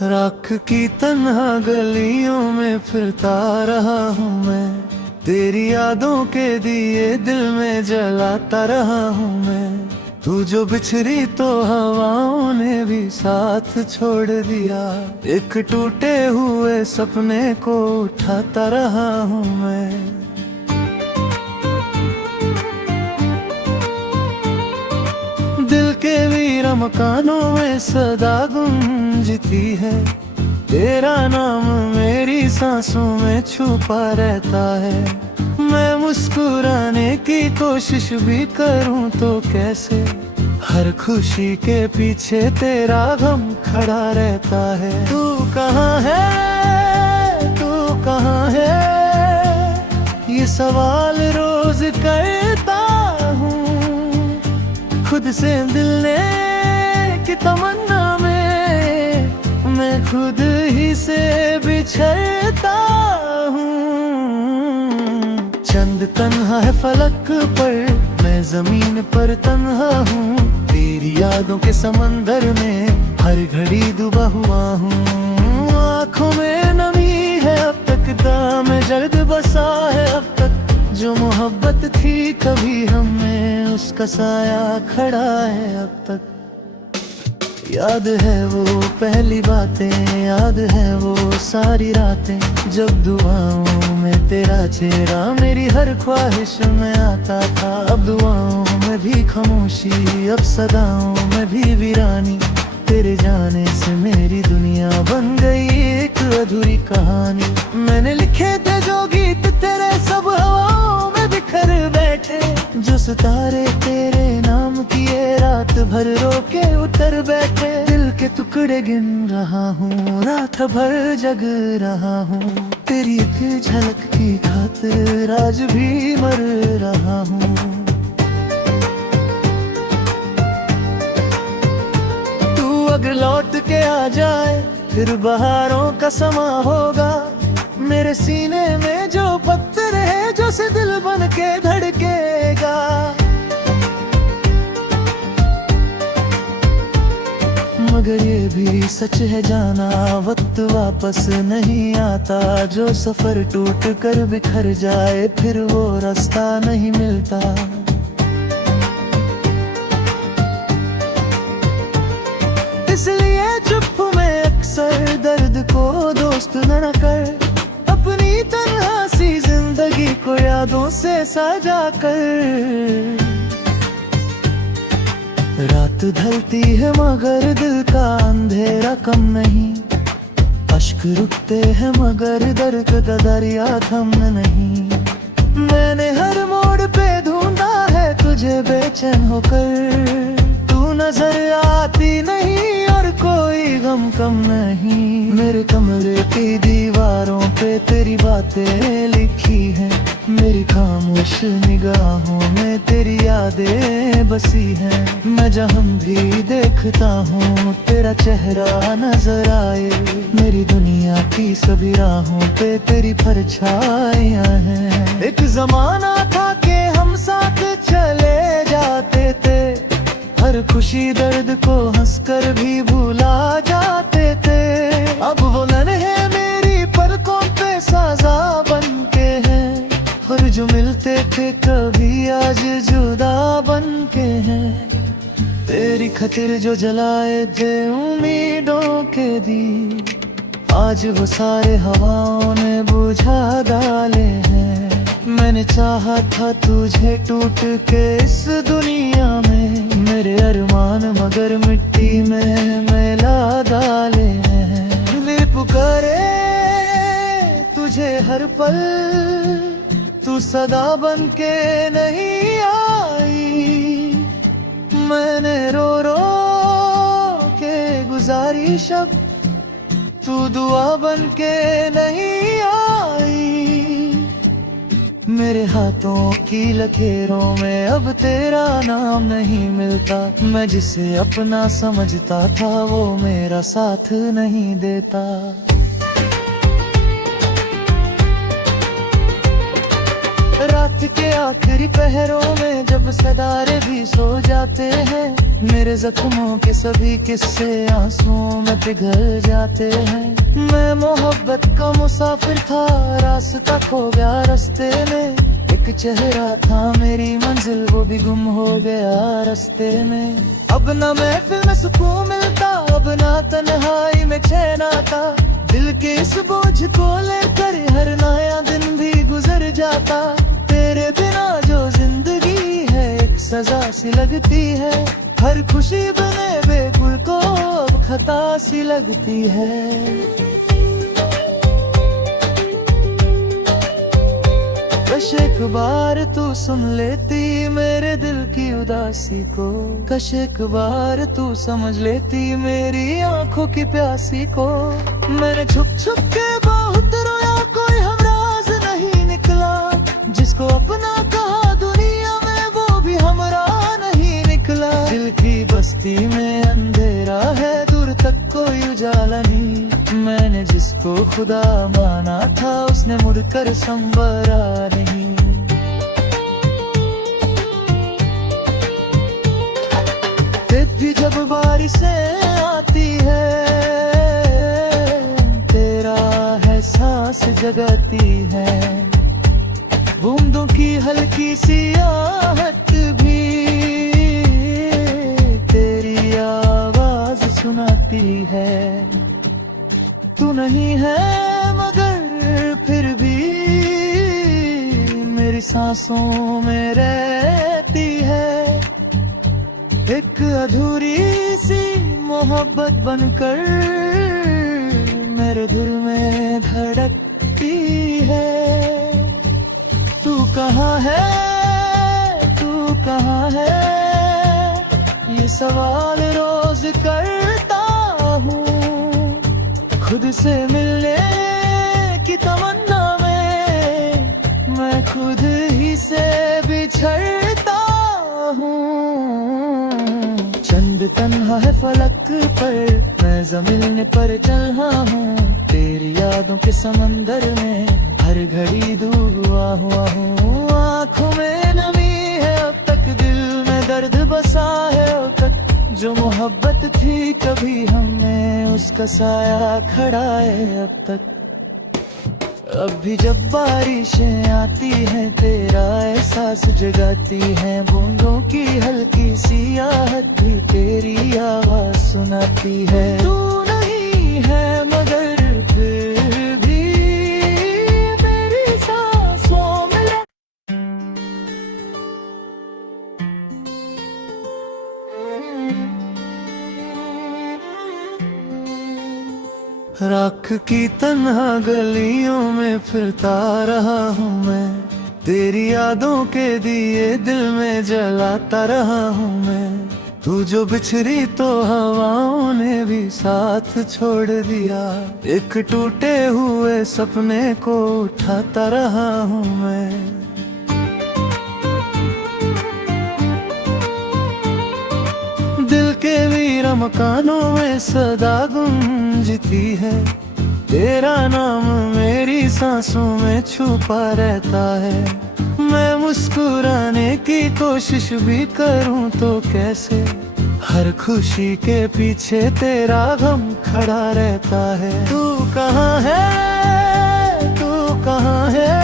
राख की तन्हा गलियों में फिरता रहा हूँ मैं, तेरी यादों के दिए दिल में जलाता रहा हूँ मैं। तू जो बिछड़ी तो हवाओं ने भी साथ छोड़ दिया, एक टूटे हुए सपने को उठाता रहा हूँ मैं। दिल के वीर मकानों में सदा गूंजती है, तेरा नाम मेरी सांसों में छुपा रहता है। मैं मुस्कुराने की कोशिश भी करूं तो कैसे, हर खुशी के पीछे तेरा गम खड़ा रहता है। तू कहाँ है, तू कहाँ है, ये सवाल रोज करता हूँ खुद से। दिल ने की तमन्ना में मैं खुद ही से बिछड़ता हूँ। चंद तन्हा है फलक पर, मैं जमीन पर तन्हा हूँ। तेरी यादों के समंदर में हर घड़ी डूबा हुआ हूँ। आँखों में नमी है अब तक, दाम जल्द बसा है अब तक। जो मोहब्बत थी कभी हमें, उसका साया खड़ा है अब तक। याद है वो पहली बातें, याद है वो सारी रातें, जब दुआओं में तेरा चेहरा मेरी हर ख्वाहिश में आता था। अब दुआओं में भी खामोशी, अब सदाओं में भी वीरानी। तेरे जाने से मेरी दुनिया बन गई एक अधूरी कहानी। मैंने लिखे थे जो गीत तेरे सब हवाओं में बिखर बैठे, जो सितारे तेरे नाम किए रात भर रोके उतर बैठे। दिल के टुकड़े गिन रहा हूँ, रात भर जग रहा हूँ। तेरी एक झलक की खातिर आज भी मर रहा हूँ। तू अगर लौट के आ जाए फिर बहारों का समा होगा। मेरे सीने में जो पत्थर है, जो से दिल बन के धड़केगा। मगर ये भी सच है जाना, वक्त वापस नहीं आता। जो सफर टूट कर बिखर जाए फिर वो रास्ता नहीं मिलता। इसलिए चुप में अक्सर दर्द को दोस्त न कर, अपनी तन्हा सी जिंदगी को यादों से सजा कर। रात ढलती है मगर दिल का अंधेरा कम नहीं। अश्क रुकते हैं मगर दर्द का दरिया थम नहीं। मैंने हर मोड़ पे ढूंढा है तुझे बेचैन होकर, तू नजर आती नहीं और कोई गम कम नहीं। मेरे कमरे की दीवारों पे तेरी बातें लिखी हैं, मेरी खामोश निगाहों में तेरी यादें बसी हैं। मैं जहाँ भी देखता हूँ तेरा चेहरा नजर आए, मेरी दुनिया की सभी राहों पे तेरी परछाइयाँ हैं। एक जमाना था कि हम साथ चले जाते थे, हर खुशी दर्द को हंसकर भी भूला जाते थे। अब वो लम्हे मेरी पलकों पे साजा बन के हैं, और जो मिलते थे कभी आज जुदा बन के हैं। तेरी खातिर जो जलाए थे उम्मीदों के दी, आज वो सारे हवाओं ने बुझा डाले हैं। मैंने चाहा था तुझे टूट के इस दुनिया में, मेरे अरमान मगर मिट्टी में मिला डाले हैं। दिल पुकारे तुझे हर पल, तू सदा बन के नहीं आई। मैंने रो रो के गुजारी शब, तू दुआ बन के नहीं आई। मेरे हाथों की लकीरों में अब तेरा नाम नहीं मिलता। मैं जिसे अपना समझता था वो मेरा साथ नहीं देता। रात रात के आखिरी पहरों में जब सितारे भी सो जाते हैं, मेरे जख्मों के सभी किस्से आंसुओं में पिघल जाते हैं। मैं मोहब्बत का मुसाफिर था, रास्ता खो गया रास्ते में। एक चेहरा था मेरी मंजिल, वो भी गुम हो गया रास्ते में। अब ना महफिल में सुकून मिलता, अब ना तन्हाई में चैन आता। दिल के इस बोझ को लेकर हर नया दिन भी गुजर जाता। तेरे बिना जो जिंदगी है एक सजा सी लगती है। हर खुशी बने बेकुल को अब खता सी लगती है। कश एक बार तू सुन लेती मेरे दिल की उदासी को, कश एक बार तू समझ लेती मेरी आंखों की प्यासी को। मैंने छुप छुप के बहुत रोया, कोई हमराज नहीं निकला। जिसको अपना कहा दुनिया में वो भी हमरा नहीं निकला। दिल की बस्ती में अंधेरा है, दूर तक कोई उजाला नहीं। मैंने जिसको खुदा माना था उसने मुड़कर संवरा नहीं। फिर भी जब बारिशें आती है, तेरा है सांस जगाती है। बूंदों की हल्की सी आहट भी तेरी आवाज सुनाती है। तू नहीं है मगर फिर भी मेरी सांसों में रहती है। एक अधूरी सी मोहब्बत बनकर मेरे दिल में धड़कती है। तू कहाँ है, तू कहाँ है, ये सवाल रोज करता हूँ। खुद से मिलने की तमन्ना में मैं खुद ही से बिछड़ता हूँ। चंद तन्हा है फलक पर, मैं ज़मीन पर चलहा हूँ। तेरी यादों के समंदर में हर घड़ी डूबा हुआ हूँ। आँखों में नमी है अब तक, दिल में दर्द बसा है अब तक। जो मोहब्बत थी कभी हमने उसका साया खड़ा है अब तक। अब भी जब बारिशें आती हैं तेरा एहसास जगाती है। बूंदों की हल्की सी आहट भी तेरी आवाज सुनाती है। तू नहीं है मगर फिर भी मेरी सांसों में। राख की तन्हा गलियों में फिरता रहा हूँ मैं। तेरी यादों के दिए दिल में जलाता रहा हूँ मैं। तू जो बिछड़ी तो हवाओं ने भी साथ छोड़ दिया। एक टूटे हुए सपने को उठाता रहा हूँ मैं। दिल के वीर मकानों में सदा गूंजती है। तेरा नाम मेरी सांसों में छुपा रहता है। मैं मुस्कुराने की कोशिश भी करूं तो कैसे, हर खुशी के पीछे तेरा गम खड़ा रहता है। तू कहाँ है, तू कहाँ है,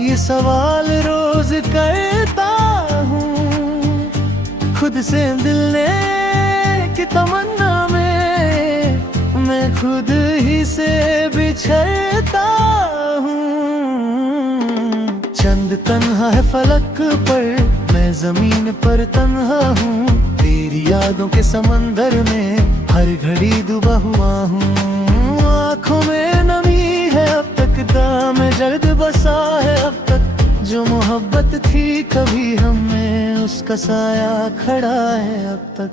ये सवाल रोज करता हूँ। खुद से मिलने की तमन्ना में मैं खुद ही से बिछड़ता हूँ। चंद तन्हा है फलक पर, मैं जमीन पर तन्हा हूँ। तेरी यादों के समंदर में हर घड़ी डूबा हुआ हूँ। आँखों में नमी है अब तक, दाम में जल्द बसा है अब तक। जो मोहब्बत थी कभी हमें उसका साया खड़ा है अब तक।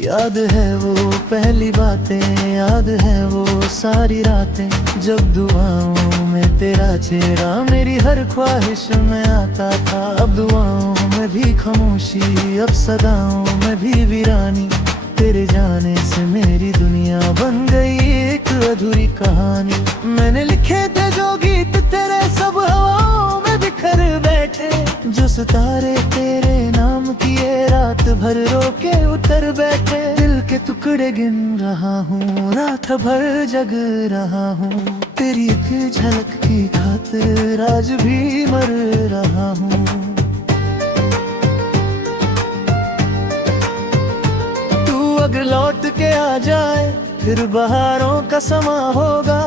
याद है वो पहली बातें, याद है वो सारी रातें, जब दुआओं में तेरा चेहरा मेरी हर ख्वाहिश में आता था। अब दुआओं में भी खामोशी, अब सदाओं में भी वीरानी। तेरे जाने से मेरी दुनिया बन गई एक अधूरी कहानी। मैंने लिखे थे जो गीत तेरे सब हवाओं सितारे तेरे नाम किए, रात भर रोके उतर बैठे, दिल के टुकड़े गिन रहा हूँ, रात भर जग रहा हूँ, तेरी एक झलक की खातिर आज भी मर रहा हूँ। तू अगर लौट के आ जाए फिर बहारों का समा होगा,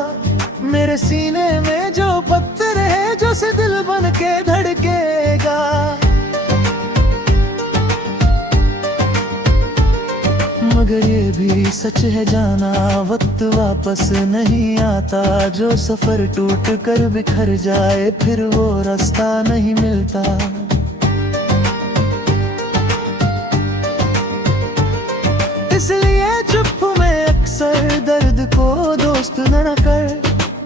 मेरे सीने में जो पत्थर है जो से दिल बन के धड़केगा। मगर ये भी सच है जाना, वक्त वापस नहीं आता, जो सफर टूट कर बिखर जाए फिर वो रास्ता नहीं मिलता। इसलिए चुप में अक्सर दर्द को दोस्त न कर,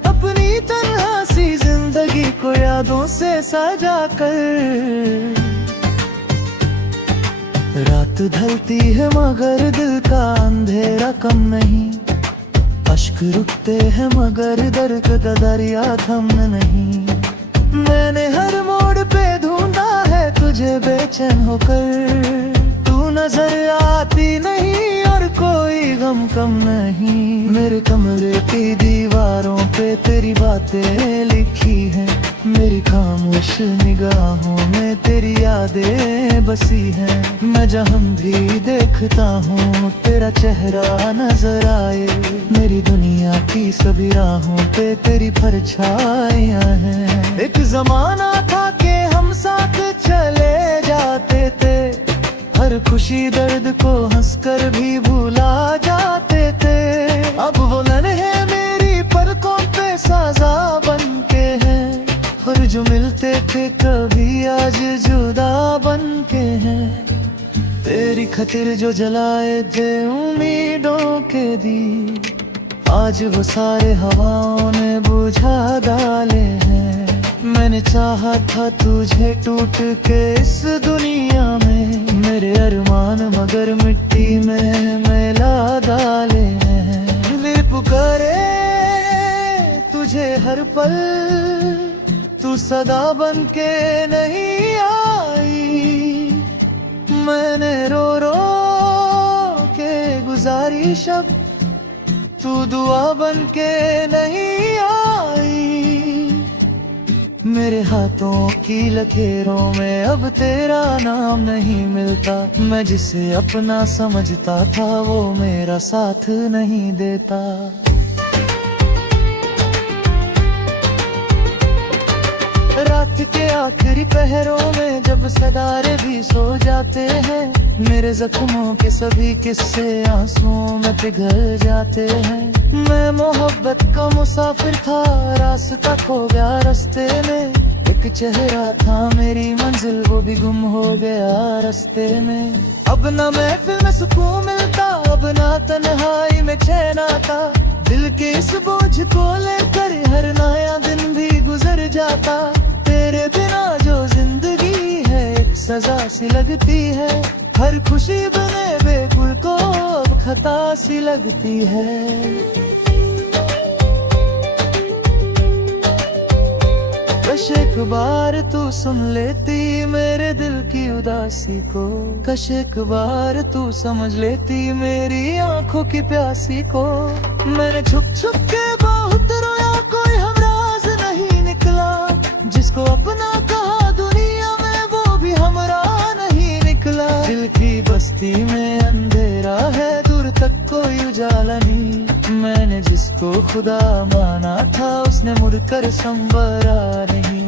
अपनी तन्हा सी जिंदगी को यादों से सजा कर। रात ढलती है मगर दिल का अंधेरा कम नहीं, अश्क रुकते हैं मगर दर्द का दरिया थम नहीं। मैंने हर मोड़ पे ढूंढा है तुझे बेचैन होकर, तू नजर आती नहीं और कोई गम कम नहीं। मेरे कमरे की दीवारों पे तेरी बातें लिखी हैं, मेरी खामोश निगाहों में तेरी यादें बसी हैं। मैं जहाँ भी देखता हूँ तेरा चेहरा नजर आए, मेरी दुनिया की सभी राहों पे तेरी परछाइयाँ हैं। एक जमाना था कि हम साथ चले जाते थे, हर खुशी दर्द को हंसकर भी भूला जाते थे। अब वो लम्हे मेरी पलकों पे साजा बन के हैं, और जो मिलते थे कभी आज जुदा बन के हैं। तेरी खातिर जो जलाए थे उम्मीदों के दी, आज वो सारे हवाओं ने बुझा डाले हैं। मैंने चाहा था तुझे टूट के इस दुनिया में, मेरे अरमान मगर मिट्टी में मिला डाले हैं। दिल पुकारे तुझे हर पल, तू सदा बन के नहीं आई। मैंने रो रो के गुजारी शब, तू दुआ बन के नहीं आई। मेरे हाथों की लकीरों में अब तेरा नाम नहीं मिलता, मैं जिसे अपना समझता था वो मेरा साथ नहीं देता। रात के आखिरी पहरों में जब सितारे भी सो जाते हैं, मेरे जख्मों के सभी किस्से आंसुओं में पिघल जाते हैं। मैं मोहब्बत का मुसाफिर था, रास्ता खो गया रास्ते में, एक चेहरा था मेरी मंजिल वो भी गुम हो गया रास्ते में। अब ना महफिल में सुकून मिलता, अब ना तन्हाई में चैन आता, दिल के इस बोझ को लेकर हर नया दिन भी गुजर जाता। तेरे बिना जो जिंदगी है एक सजा सी लगती है, हर खुशी बने बेगुल को अब खता सी लगती है। कश एक बार तू सुन लेती मेरे दिल की उदासी को, कश एक बार तू समझ लेती मेरी आंखों की प्यासी को। मैंने छुप छुप के बहुत रोया, कोई हमराज नहीं निकला, जिसको अपना कहा दुनिया में वो भी हमरा नहीं निकला। दिल की बस्ती में अंधेरा है, दूर तक कोई उजाला नहीं, मैंने जिसको खुदा माना था उसने मुड़कर संवरा नहीं।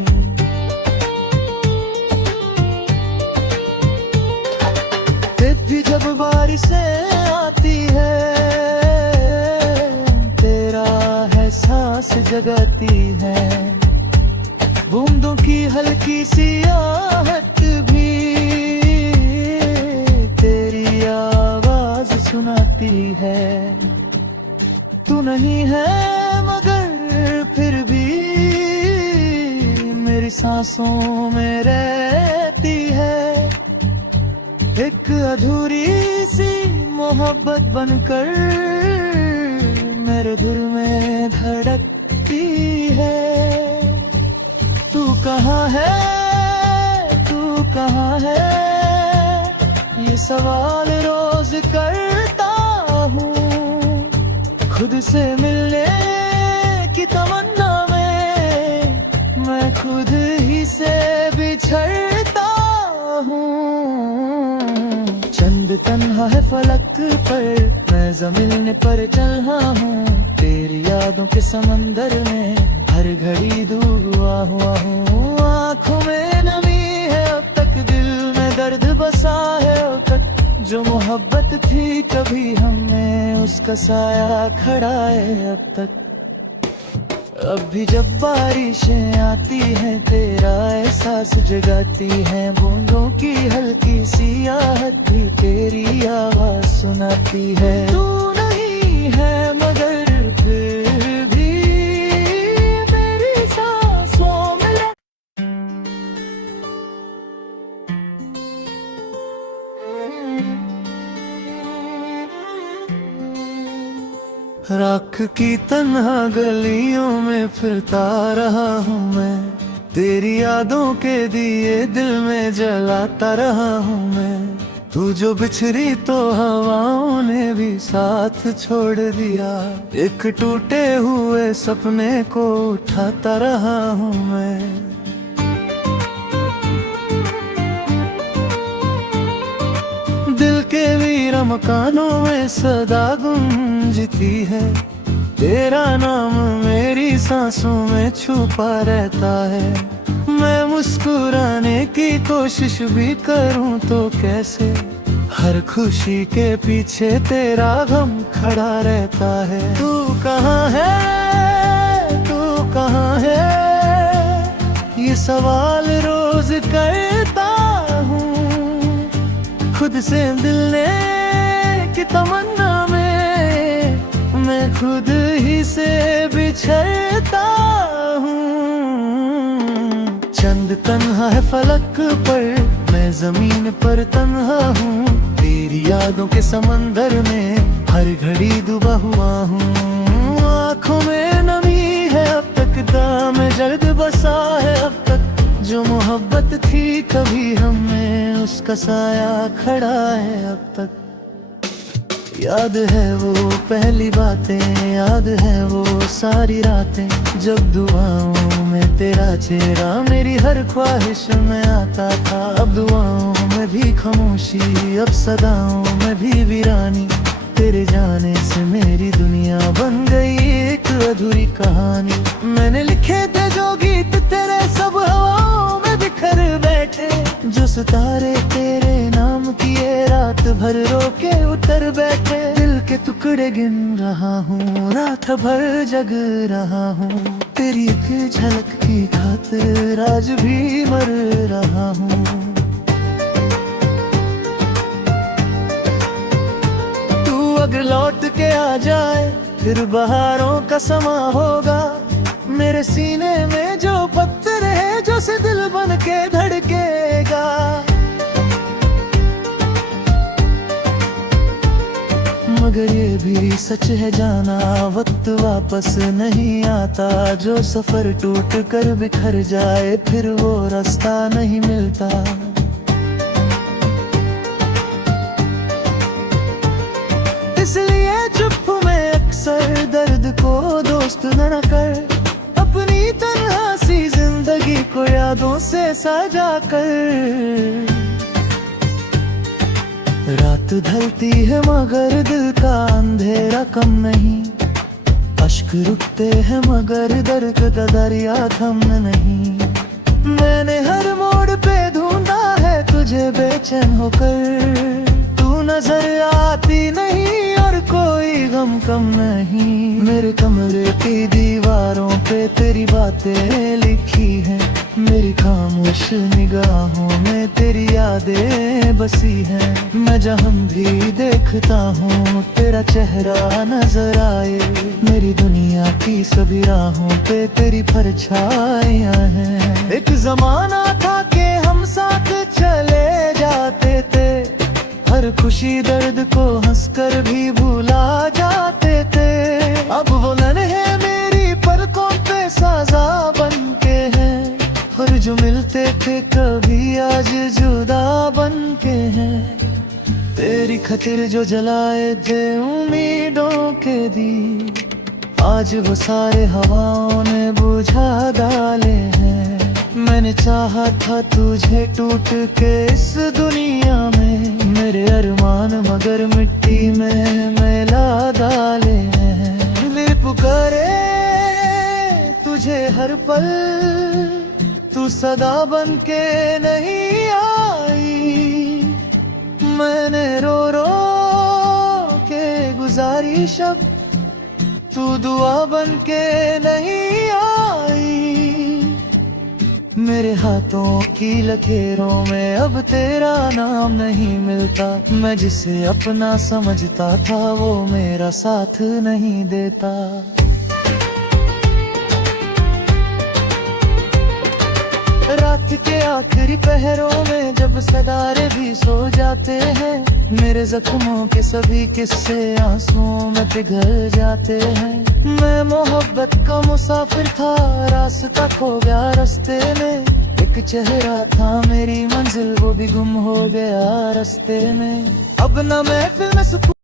फिर भी जब बारिशें आती है, तेरा एहसास जगाती है, बूंदों की हल्की सी आहट भी तेरी आवाज सुनाती है। तू नहीं है मगर फिर भी मेरी सांसों में रहती है, एक अधूरी सी मोहब्बत बनकर मेरे दिल में धड़कती है। तू कहाँ है, तू कहाँ है, ये सवाल रोज करता हूँ। खुद से मिलने की तमन्ना में मैं खुद ही से बिछड़ता हूँ। चंद तन्हा है फलक पर, मैं ज़मीन पर चल रहा हूँ। तेरी यादों के समंदर में हर घड़ी डूबा हुआ हूँ। आँखों में नमी है अब तक, दिल में दर्द बसा है अब तक। जो मोहब्बत थी कभी हमें, उसका साया खड़ा है अब तक। अब भी जब बारिशें आती हैं, तेरा एहसास जगाती है। बूंदों की हल्की सी आहट भी तेरी आवाज सुनाती है। तू नहीं है मगर फिर भी मेरी सांसों में राख की तन्हा गलियों में फिरता रहा हूँ मैं। तेरी यादों के दिए दिल में जलाता रहा हूँ मैं। तू जो बिछड़ी तो हवाओं ने भी साथ छोड़ दिया। एक टूटे हुए सपने को उठाता रहा हूँ मैं। दिल के वीर मकानों में सदा गूंजती है। तेरा नाम मेरी सांसों में छुपा रहता है। मैं मुस्कुराने की कोशिश भी करूं तो कैसे, हर खुशी के पीछे तेरा गम खड़ा रहता है। तू कहाँ है, तू कहाँ है, ये सवाल रोज करता हूँ। खुद से मिलने की तमन्ना में मैं खुद ही से बिछड़ता हूँ। चंद तन्हा है फलक पर, मैं जमीन पर तन्हा हूँ। तेरी यादों के समंदर में हर घड़ी डूबा हुआ हूँ। आँखों में नमी है अब तक, दाम में जल्द बसा है अब तक। जो मोहब्बत थी कभी हमें, उसका साया खड़ा है अब तक। याद है वो पहली बातें, याद है वो सारी रातें, जब दुआओं में तेरा चेहरा मेरी हर ख्वाहिश में आता था। अब दुआओं में भी खामोशी, अब सदाओं में भी वीरानी। तेरे जाने से मेरी दुनिया बन गई एक अधूरी कहानी। मैंने लिखे थे जो गीत तेरे, सब हवाओं में बिखर बैठे। जो सितारे तेरे नाम किए, रात भर रोके उतर बैठे। दिल के टुकड़े गिन रहा हूँ, रात भर जग रहा हूँ। तेरी एक झलक की खातिर आज भी मर रहा हूँ। अगर लौट के आ जाए फिर बहारों का समा होगा। मेरे सीने में जो पत्थर है, जो से दिल बन के धड़केगा। मगर ये भी सच है जाना, वक्त वापस नहीं आता। जो सफर टूट कर बिखर जाए, फिर वो रास्ता नहीं मिलता। इसलिए चुप में अक्सर दर्द को दोस्त न कर, अपनी तन्हा सी जिंदगी को यादों से सजा कर। रात ढलती है मगर दिल का अंधेरा कम नहीं। अश्क रुकते हैं मगर दर्द का दरिया थम नहीं। मैंने हर मोड़ पे ढूंढा है तुझे बेचैन होकर। तू नजर आती नहीं और कोई गम कम नहीं। मेरे कमरे की दीवारों पे तेरी बातें लिखी हैं। मेरी खामोश निगाहों में तेरी यादें बसी हैं। मैं जहाँ भी देखता हूँ तेरा चेहरा नजर आए। मेरी दुनिया की सभी राहों पे तेरी परछाइयाँ हैं। एक जमाना था कि हम साथ चले जाते थे, हर खुशी दर्द को हंसकर भी भूला जाते थे। अब वो लम्हे मेरी पलकों पे साजा बन के हैं, और जो मिलते थे कभी आज जुदा बन के हैं। तेरी खातिर जो जलाए थे उम्मीदों के दी, आज वो सारे हवाओं ने बुझा डाले हैं। मैंने चाहा था तुझे टूट के इस दुनिया में, मेरे अरमान मगर मिट्टी में मिला डाले हैं। दिल पुकारे तुझे हर पल, तू सदा बन के नहीं आई। मैंने रो रो के गुजारी शब, तू दुआ बन के नहीं आई। मेरे हाथों की लकीरों में अब तेरा नाम नहीं मिलता, मैं जिसे अपना समझता था वो मेरा साथ नहीं देता। रात के आखिरी पहरों में जब सितारे भी सो जाते हैं, मेरे जख्मों के सभी किस्से आंसुओं में पिघल जाते हैं। मैं मोहब्बत का मुसाफिर था, रास्ता खो गया रास्ते में। एक चेहरा था मेरी मंजिल, वो भी गुम हो गया रास्ते में। अब ना महफिल में सुकून